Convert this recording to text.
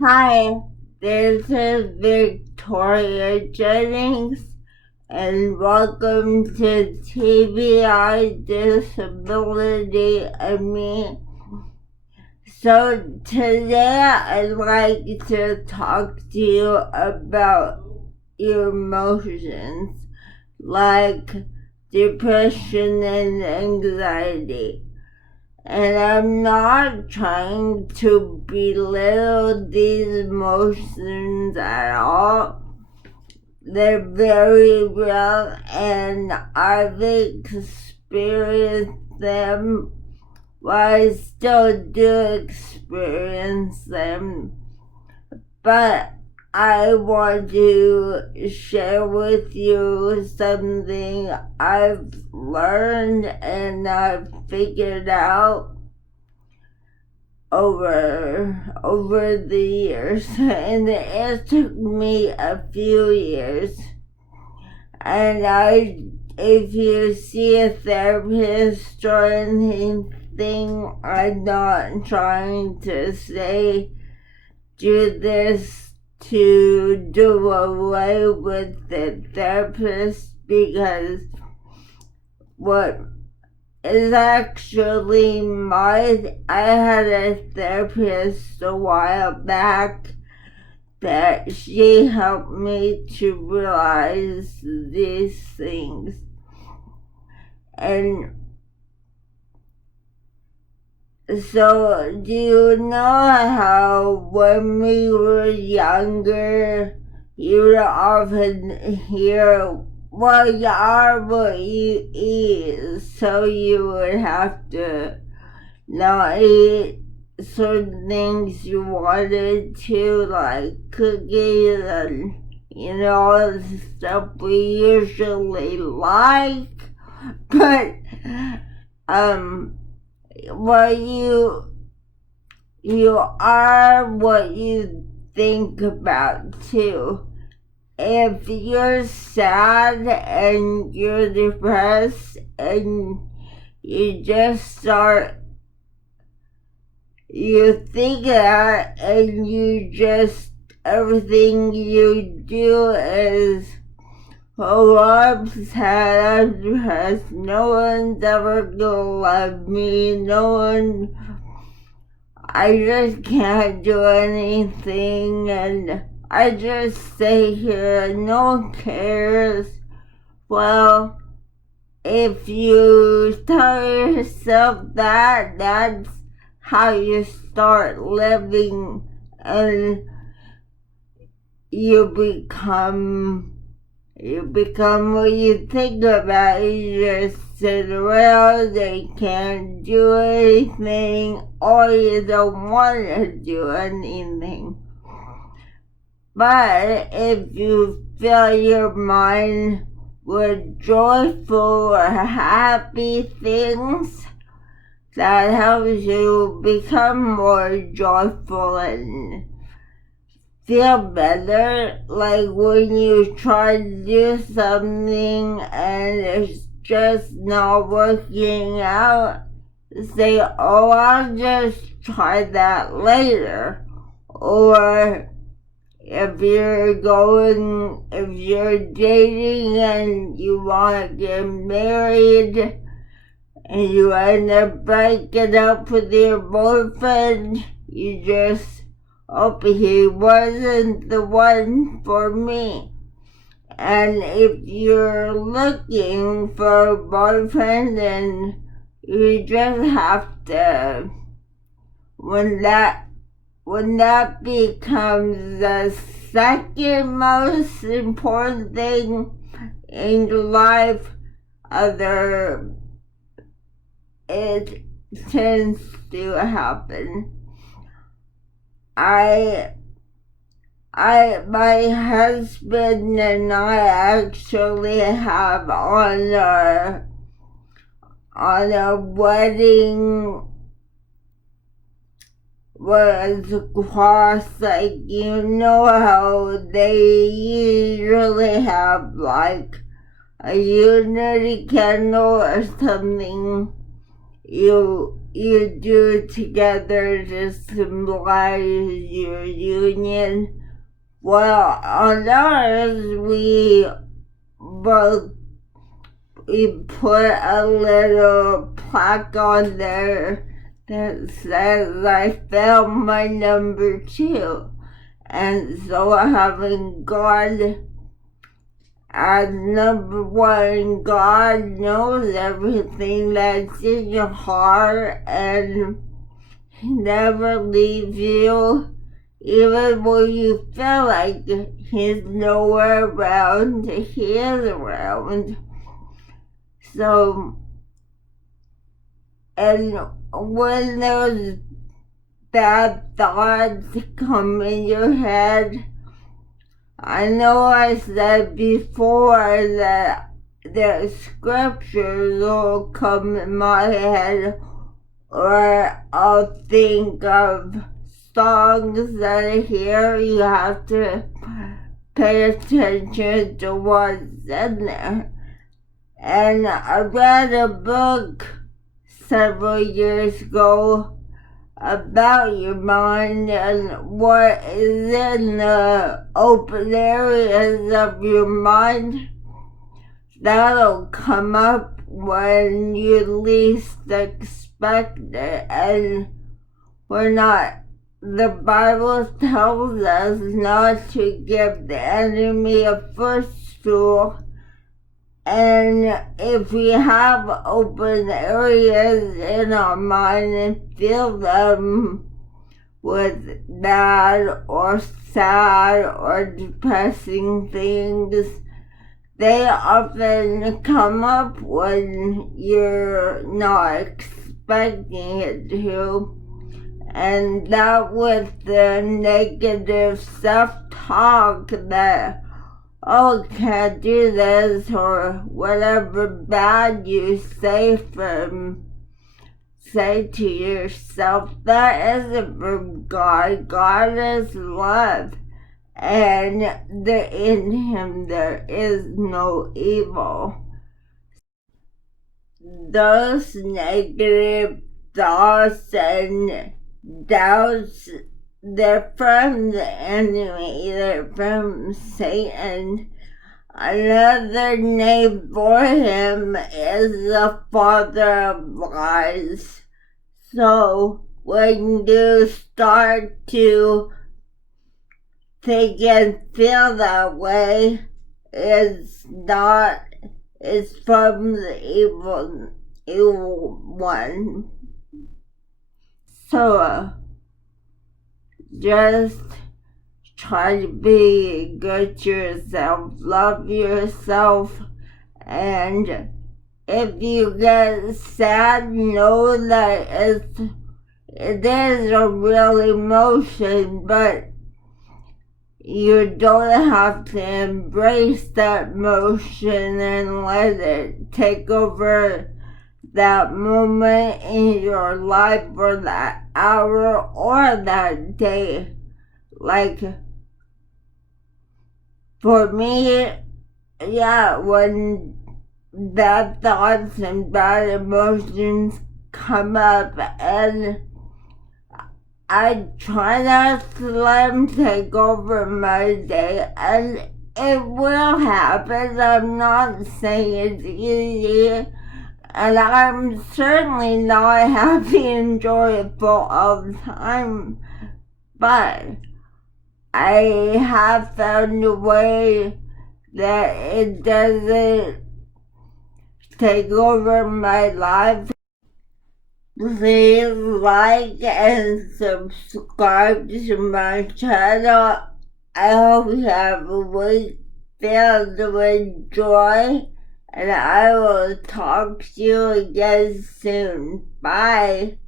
Hi, this is Victoria Jennings, and welcome to TBI Disability and Me. So, today I'd like to talk to you about your emotions, like depression and anxiety. And I'm not trying to belittle these emotions at all. They're very real, and I've experienced them. Well, I still do experience them, but I want to share with you something I've learned and I've figured out over the years, and it took me a few years. And if you see a therapist or anything, I'm not trying to say do this to do away with the therapist, because what is actually I had a therapist a while back that she helped me to realize these things. And so, do you know how when we were younger, you would often hear, well, you are what you eat, so you would have to not eat certain things you wanted to, like cookies and, all the stuff we usually like. But, well, you are what you think about too. If you're sad and you're depressed and you think that, and everything you do is, oh, I'm sad, I'm depressed, no one's ever gonna love me, I just can't do anything, and I just stay here and no one cares. Well, if you tell yourself that, that's how you start living, and you become what you think about. You just sit around, they can't do anything, or you don't want to do anything. But if you fill your mind with joyful or happy things, that helps you become more joyful and feel better. Like when you try to do something and it's just not working out, say, oh, I'll just try that later. Or if you're dating and you want to get married and you end up breaking up with your boyfriend, you just hope he wasn't the one for me. And if you're looking for a boyfriend, then you just have to, when that becomes the second most important thing in your life, it tends to happen. My husband and I actually have on our wedding was cross, like, how they usually have like a unity candle or something. You you do together to symbolize your union. Well, on ours, we put a little plaque on there that says I found my number 2. And so having God as number 1, God knows everything that's in your heart and He never leaves you, even when you feel like He's nowhere around, He is around. So, and when those bad thoughts come in your head, I know I said before that the scriptures will come in my head, or I'll think of songs that I hear. You have to pay attention to what's in there. And I read a book several years ago about your mind and what is in the open areas of your mind. That'll come up when you least expect it, and the Bible tells us not to give the enemy a footstool. And if we have open areas in our mind and fill them with bad or sad or depressing things, they often come up when you're not expecting it to. And that with the negative self-talk that, oh, can't do this, or whatever bad you say to yourself, that isn't from God. God is love, and in Him there is no evil. Those negative thoughts and doubts, they're from the enemy, they're from Satan. Another name for him is the father of lies. So when you start to think and feel that way, it's from the evil one. So just try to be good to yourself, love yourself, and if you get sad, know that it is a real emotion, but you don't have to embrace that emotion and let it take over that moment in your life, or that hour, or that day. Like, for me, yeah, when bad thoughts and bad emotions come up, and I try not to let them take over my day, and it will happen. I'm not saying it's easy, and I'm certainly not happy and joyful all the time, but I have found a way that it doesn't take over my life. Please like and subscribe to my channel. I hope you have a week filled with joy, and I will talk to you again soon. Bye.